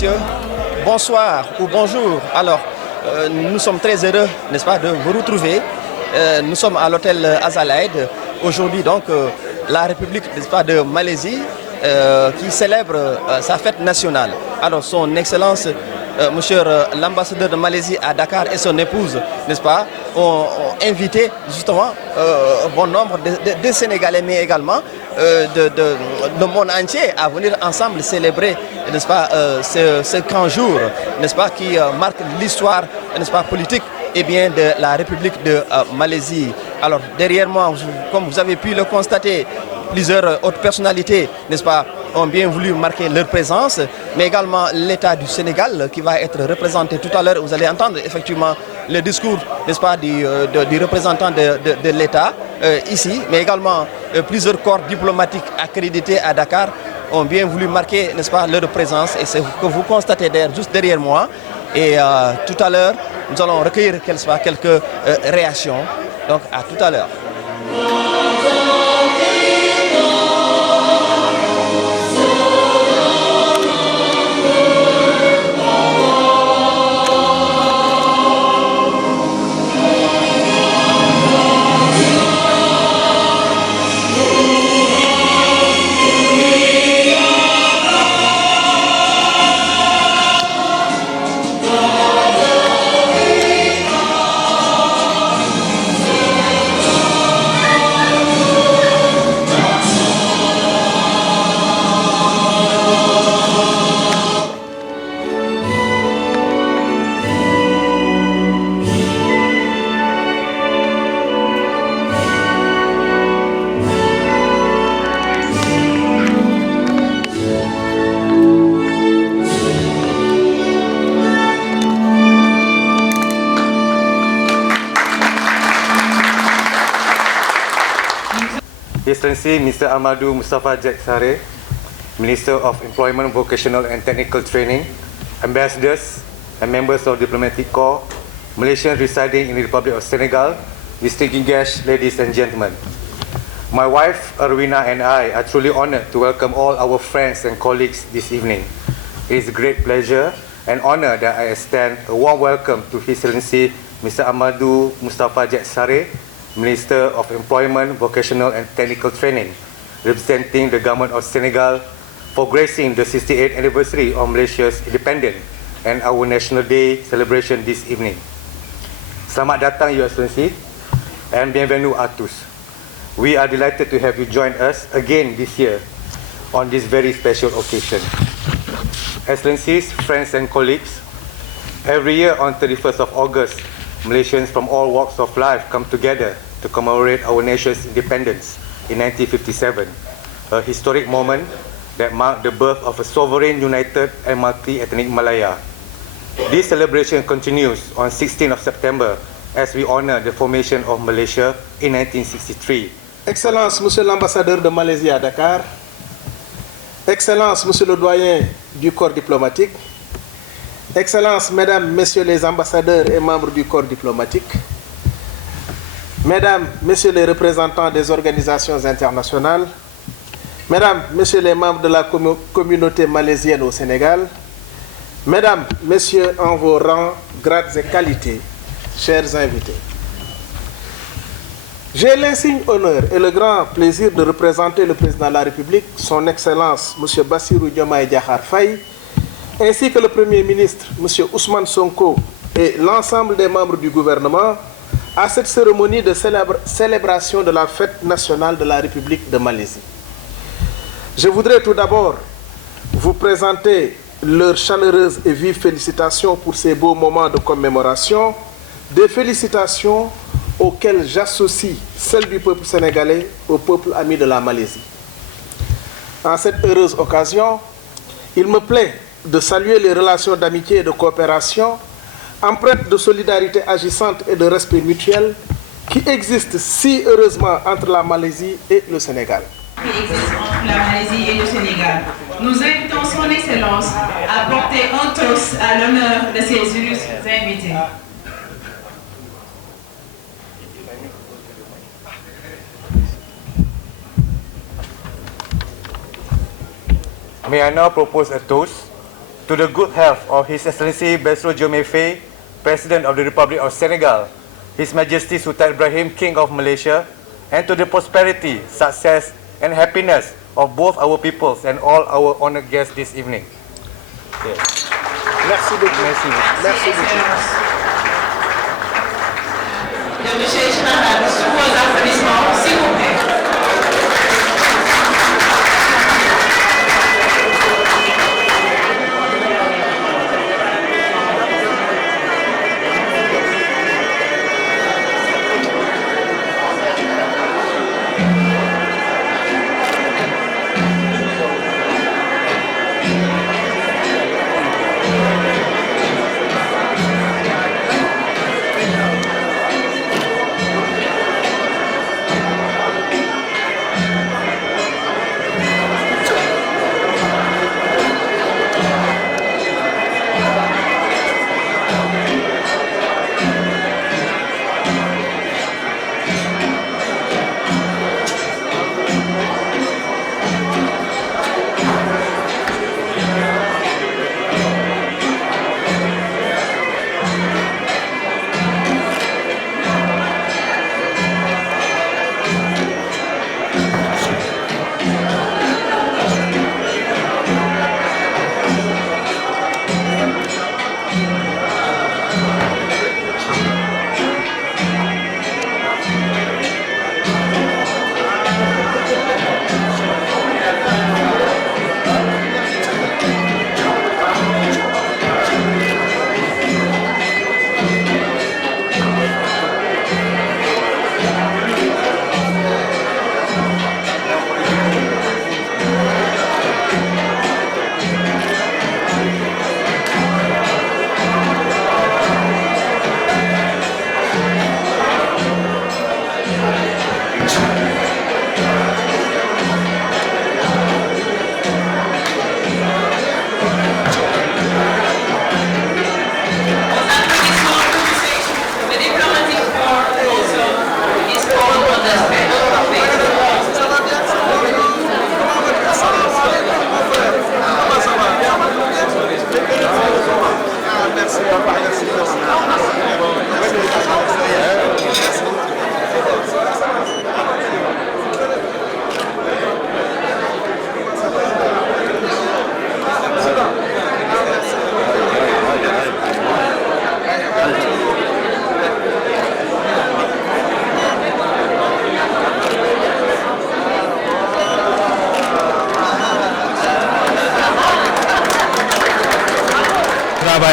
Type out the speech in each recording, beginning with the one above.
messieurs, bonsoir ou bonjour. Alors, nous sommes très heureux, n'est-ce pas, de vous retrouver. Nous sommes à l'hôtel Azalaïd. Aujourd'hui, donc, la République, n'est-ce pas, de Malaisie qui célèbre sa fête nationale. Alors, son Excellence, monsieur l'ambassadeur de Malaisie à Dakar et son épouse, n'est-ce pas, ont invité justement bon nombre de Sénégalais, mais également de monde entier à venir ensemble célébrer, n'est-ce pas, ce grand jour, n'est-ce pas, qui marque l'histoire, n'est-ce pas, politique et bien de la République de Malaisie. Alors derrière moi, comme vous avez pu le constater, plusieurs autres personnalités, n'est-ce pas, ont bien voulu marquer leur présence, mais également l'État du Sénégal qui va être représenté tout à l'heure. Vous allez entendre effectivement le discours, n'est-ce pas, du représentant de l'État ici, mais également plusieurs corps diplomatiques accrédités à Dakar ont bien voulu marquer, n'est-ce pas, leur présence, et c'est ce que vous constatez d'ailleurs juste derrière moi. Et tout à l'heure, nous allons recueillir quelques réactions. Donc à tout à l'heure. Excellency Mr. Ahmadou Mustafa Jatsare, Minister of Employment, Vocational and Technical Training, Ambassadors and members of Diplomatic Corps, Malaysians residing in the Republic of Senegal, distinguished guests, ladies and gentlemen. My wife, Arwina, and I are truly honored to welcome all our friends and colleagues this evening. It is a great pleasure and honor that I extend a warm welcome to His Excellency Mr. Ahmadou Mustafa Jatsare, Minister of Employment, Vocational and Technical Training, representing the Government of Senegal for gracing the 68th anniversary of Malaysia's independence and our National Day celebration this evening. Selamat datang, Your Excellency, and bienvenue à tous. We are delighted to have you join us again this year on this very special occasion. Excellencies, friends and colleagues, every year on 31st of August, Malaysians from all walks of life come together to commemorate our nation's independence in 1957, a historic moment that marked the birth of a sovereign, united and multi-ethnic Malaya. This celebration continues on 16th of September as we honor the formation of Malaysia in 1963. Excellence, Monsieur l'ambassadeur de Malaisie à Dakar, Excellence, Monsieur le doyen du corps diplomatique, Excellences, Mesdames, Messieurs les ambassadeurs et membres du corps diplomatique, Mesdames, Messieurs les représentants des organisations internationales, Mesdames, Messieurs les membres de la communauté malaisienne au Sénégal, Mesdames, Messieurs en vos rangs, grades et qualités, chers invités. J'ai l'insigne honneur et le grand plaisir de représenter le Président de la République, Son Excellence M. Bassirou Diomaye Diakhar Faye, ainsi que le Premier ministre, M. Ousmane Sonko, et l'ensemble des membres du gouvernement, à cette cérémonie de célébration de la fête nationale de la République de Malaisie. Je voudrais tout d'abord vous présenter leurs chaleureuses et vives félicitations pour ces beaux moments de commémoration, des félicitations auxquelles j'associe celles du peuple sénégalais au peuple ami de la Malaisie. En cette heureuse occasion, il me plaît de saluer les relations d'amitié et de coopération, empreintes de solidarité agissante et de respect mutuel qui existent si heureusement entre la Malaisie et le Sénégal. Qui existe entre la Malaisie et le Sénégal. Nous invitons son Excellence à porter un toast à l'honneur de ces illustres invités. May I now propose a toast to the good health of His Excellency Bassirou Diomaye Faye, President of the Republic of Senegal, His Majesty Sultan Ibrahim, King of Malaysia, and to the prosperity, success, and happiness of both our peoples and all our honored guests this evening. Okay. Merci beaucoup. Merci beaucoup. Le monsieur général, sous vos applaudissements, s'il vous plaît.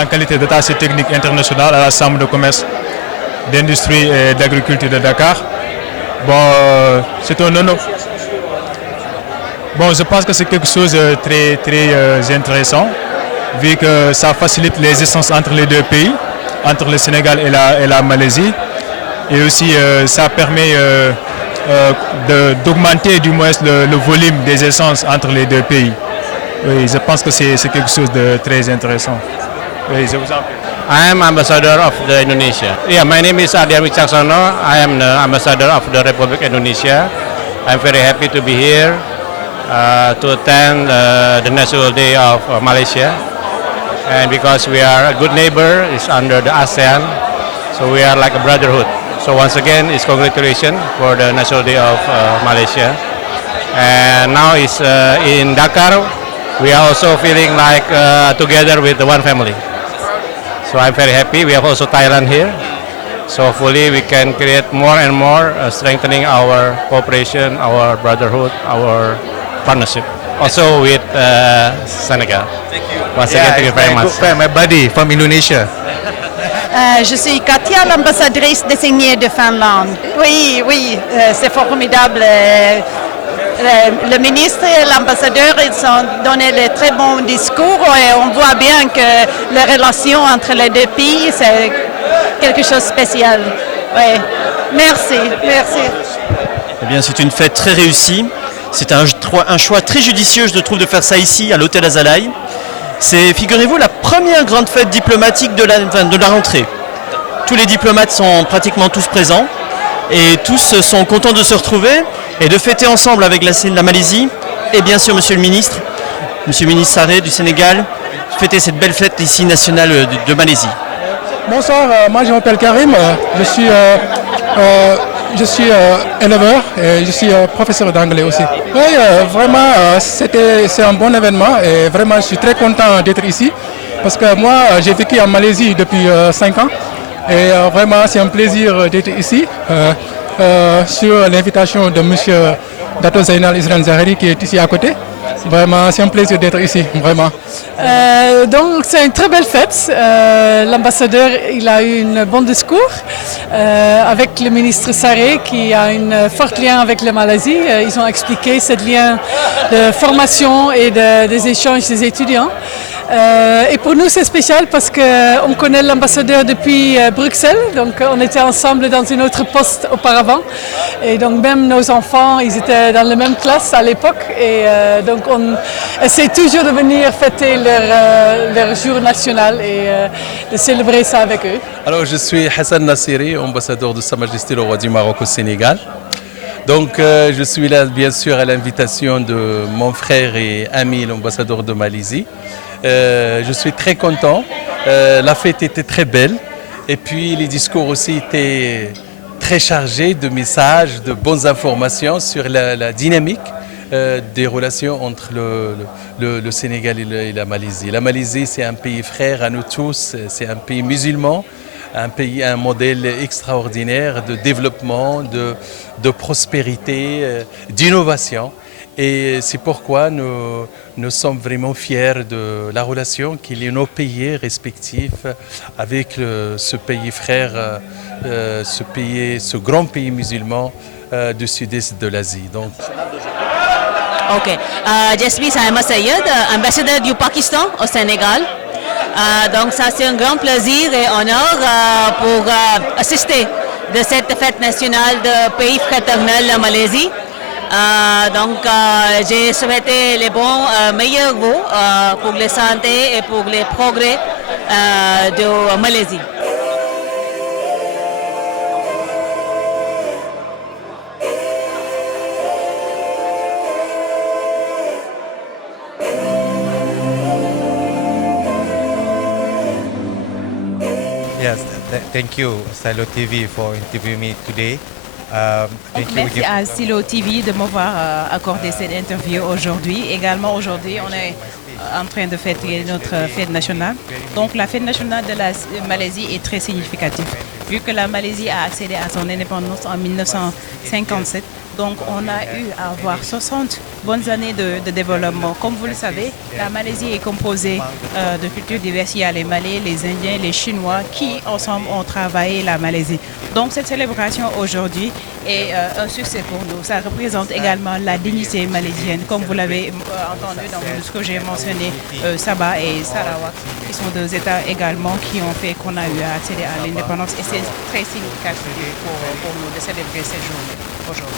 En qualité d'attaché technique international à la Chambre de commerce, d'industrie et d'agriculture de Dakar. Bon, c'est un honneur. Bon, je pense que c'est quelque chose de très intéressant, vu que ça facilite les échanges entre les deux pays, entre le Sénégal et la Malaisie. Et aussi, ça permet d'augmenter du moins le volume des échanges entre les deux pays. Oui, je pense que c'est quelque chose de très intéressant. Oui, je vous en prie. I am ambassador of the Indonesia. Yeah, my name is Ardian Wicaksono. I am the ambassador of the Republic of Indonesia. I'm very happy to be here to attend the National Day of Malaysia. And because we are a good neighbor, it's under the ASEAN, so we are like a brotherhood. So once again, it's congratulations for the National Day of Malaysia. And now it's in Dakar. We are also feeling like together with the one family. So I'm very happy. We have also Thailand here. So hopefully we can create more and more, strengthening our cooperation, our brotherhood, our partnership. Also with Senegal. Thank you. Once again, thank you very much. Good friend, my buddy from Indonesia. Je suis Katia, l'ambassadrice désignée de Finlande. Oui, c'est formidable. Le ministre et l'ambassadeur, ils ont donné de très bons discours et on voit bien que les relations entre les deux pays, c'est quelque chose de spécial. Oui. Merci. Eh bien, c'est une fête très réussie. C'est un choix très judicieux, je trouve, de faire ça ici, à l'hôtel Azalaï. C'est, figurez-vous, la première grande fête diplomatique de la rentrée. Tous les diplomates sont pratiquement tous présents et tous sont contents de se retrouver et de fêter ensemble avec la Malaisie et bien sûr Monsieur le ministre Sarré du Sénégal, fêter cette belle fête ici nationale de Malaisie. Bonsoir, moi je m'appelle Karim, je suis éleveur et je suis professeur d'anglais aussi. Oui, vraiment c'est un bon événement et vraiment je suis très content d'être ici parce que moi j'ai vécu en Malaisie depuis 5 ans et vraiment c'est un plaisir d'être ici sur l'invitation de M. Dato Zainal Isran Zahari qui est ici à côté. Vraiment, c'est un plaisir d'être ici, vraiment. Donc, c'est une très belle fête. L'ambassadeur, il a eu un bon discours avec le ministre Sarré qui a un fort lien avec la Malaisie. Ils ont expliqué ce lien de formation et des échanges des étudiants. Et pour nous, c'est spécial parce qu'on connaît l'ambassadeur depuis Bruxelles. Donc, on était ensemble dans une autre poste auparavant. Et donc, même nos enfants, ils étaient dans la même classe à l'époque. Et donc, on essaie toujours de venir fêter leur jour national et de célébrer ça avec eux. Alors, je suis Hassan Nassiri, ambassadeur de Sa Majesté le Roi du Maroc au Sénégal. Donc, je suis là, bien sûr, à l'invitation de mon frère et ami, l'ambassadeur de Malaisie. Je suis très content, la fête était très belle et puis les discours aussi étaient très chargés de messages, de bonnes informations sur la dynamique des relations entre le Sénégal et la Malaisie. La Malaisie, c'est un pays frère à nous tous, c'est un pays musulman, un modèle extraordinaire de développement, de prospérité, d'innovation. Et c'est pourquoi nous sommes vraiment fiers de la relation qu'il y a nos pays respectifs avec ce pays frère, ce grand pays musulman du sud-est de l'Asie. Donc. Ok, Jasmine Saima Sayed, ambassadeur du Pakistan au Sénégal. Donc ça c'est un grand plaisir et honneur pour assister de cette fête nationale de pays fraternel la Malaisie. Donc j'ai souhaité les bons meilleurs vœux pour la santé et pour les progrès de Malaisie. Yes, thank you, Silo TV, for interviewing me today. Merci à Silo TV de m'avoir accordé cette interview aujourd'hui. Également aujourd'hui, on est en train de fêter notre fête nationale. Donc la fête nationale de la Malaisie est très significative. Vu que la Malaisie a accédé à son indépendance en 1957, donc on a eu à avoir 60 bonnes années de développement. Comme vous le savez, la Malaisie est composée de cultures diverses. Il y a les Malais, les Indiens, les Chinois qui ensemble ont travaillé la Malaisie. Donc cette célébration aujourd'hui est un succès pour nous. Ça représente également la dignité malaisienne. Comme vous l'avez entendu dans ce que j'ai mentionné, Sabah et Sarawak, qui sont deux États également qui ont fait qu'on a eu à accéder à l'indépendance. Et c'est très significatif pour nous de célébrer cette journée aujourd'hui.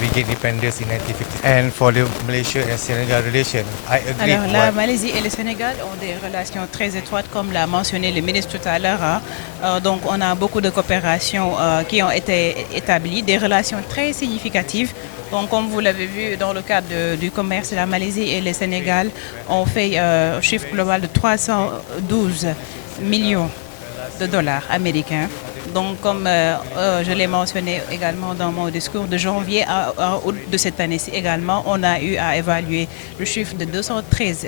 We get independence in 1950. And for the Malaysia and Senegal relation, I agree. Alors, la Malaisie et le Sénégal ont des relations très étroites, comme l'a mentionné le ministre tout à l'heure. Donc, on a beaucoup de coopérations qui ont été établies, des relations très significatives. Donc, comme vous l'avez vu dans le cadre du commerce, la Malaisie et le Sénégal ont fait un chiffre global de 312 millions de dollars américains. Donc, comme je l'ai mentionné également dans mon discours, de janvier à août de cette année-ci également, on a eu à évaluer le chiffre de 213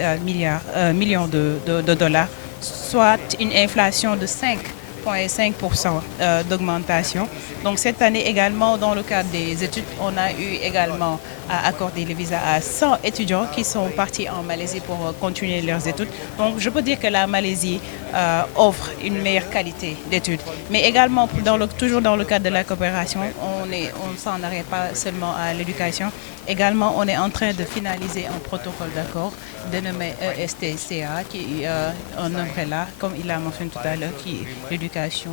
millions de dollars, soit une inflation de 5,5% d'augmentation. Donc cette année également, dans le cadre des études, on a eu également à accorder le visa à 100 étudiants qui sont partis en Malaisie pour continuer leurs études. Donc je peux dire que la Malaisie offre une meilleure qualité d'études. Mais également, toujours dans le cadre de la coopération, on ne s'en arrête pas seulement à l'éducation. Également, on est en train de finaliser un protocole d'accord dénommé ESTCA, qui est un umbrella, comme il l'a mentionné tout à l'heure, qui est l'éducation,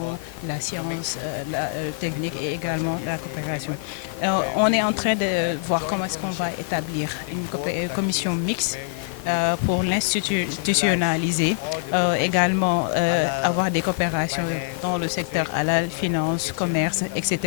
la science, la technique et également la coopération. On est en train de voir comment est-ce qu'on va établir une commission mixte pour l'institutionnaliser, également avoir des coopérations dans le secteur halal, finance, commerce, etc.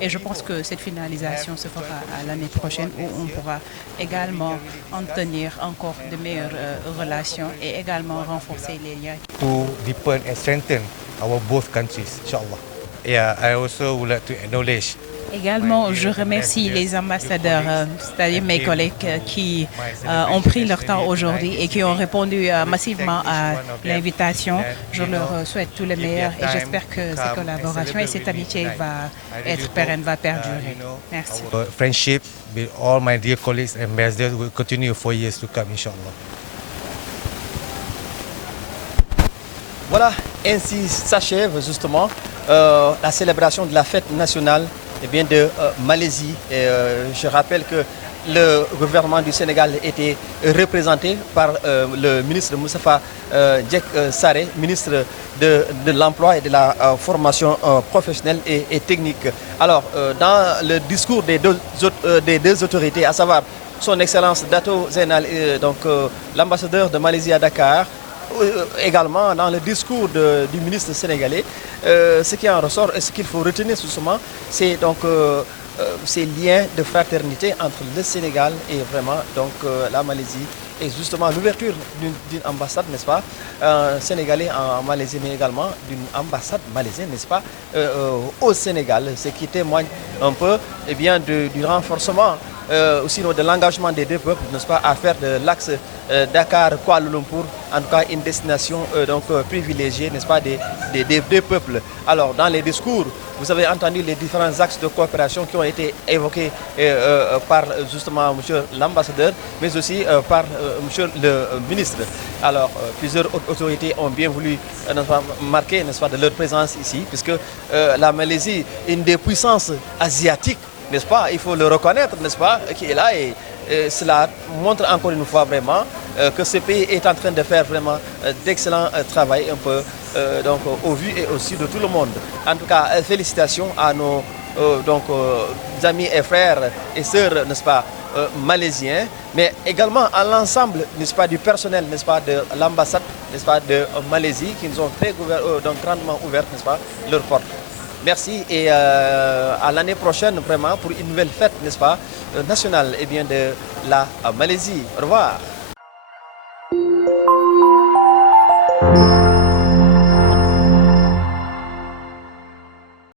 Et je pense que cette finalisation se fera à l'année prochaine où on pourra également entretenir encore de meilleures relations et également renforcer les liens. To deepen and strengthen our both countries, inshallah. Yeah, I also would like to acknowledge. Également, je remercie les ambassadeurs, c'est-à-dire mes collègues qui ont pris leur temps aujourd'hui et qui ont répondu massivement à l'invitation. Je leur souhaite tout le meilleur et j'espère que cette collaboration et cette amitié va être pérenne, va perdurer. Merci. Friendship with all my dear colleagues and ambassadors will continue for years to come, inshallah. Voilà, ainsi s'achève justement la célébration de la fête nationale de Malaisie. Et, je rappelle que le gouvernement du Sénégal était représenté par le ministre Moustapha Diek Sarré, ministre de l'Emploi et de la formation professionnelle et technique. Alors, dans le discours des deux autorités, à savoir son Excellence Dato Zainal, donc l'ambassadeur de Malaisie à Dakar, également dans le discours du ministre sénégalais, ce qui en ressort et ce qu'il faut retenir justement, c'est donc ces liens de fraternité entre le Sénégal et vraiment donc la Malaisie et justement l'ouverture d'une ambassade, n'est-ce pas, sénégalais en Malaisie, mais également d'une ambassade malaisienne, n'est-ce pas, au Sénégal, ce qui témoigne un peu du renforcement aussi de l'engagement des deux peuples, n'est-ce pas, à faire de l'axe Dakar-Kuala Lumpur, en tout cas une destination donc privilégiée, n'est-ce pas, des deux peuples. Alors, dans les discours, vous avez entendu les différents axes de coopération qui ont été évoqués par justement monsieur l'ambassadeur, mais aussi par monsieur le ministre. Alors, plusieurs autorités ont bien voulu marquer, n'est-ce pas, de leur présence ici, puisque la Malaisie est une des puissances asiatiques, n'est-ce pas, il faut le reconnaître, n'est-ce pas, qui est là et cela montre encore une fois vraiment que ce pays est en train de faire vraiment d'excellent travail un peu donc au vu et au su de tout le monde. En tout cas, félicitations à nos amis et frères et sœurs, n'est-ce pas, malaisiens, mais également à l'ensemble, n'est-ce pas, du personnel, n'est-ce pas, de l'ambassade, n'est-ce pas, de Malaisie, qui nous ont très donc grandement ouvert, n'est-ce pas, leurs portes. Merci et à l'année prochaine vraiment pour une nouvelle fête, n'est-ce pas, nationale de la Malaisie. Au revoir.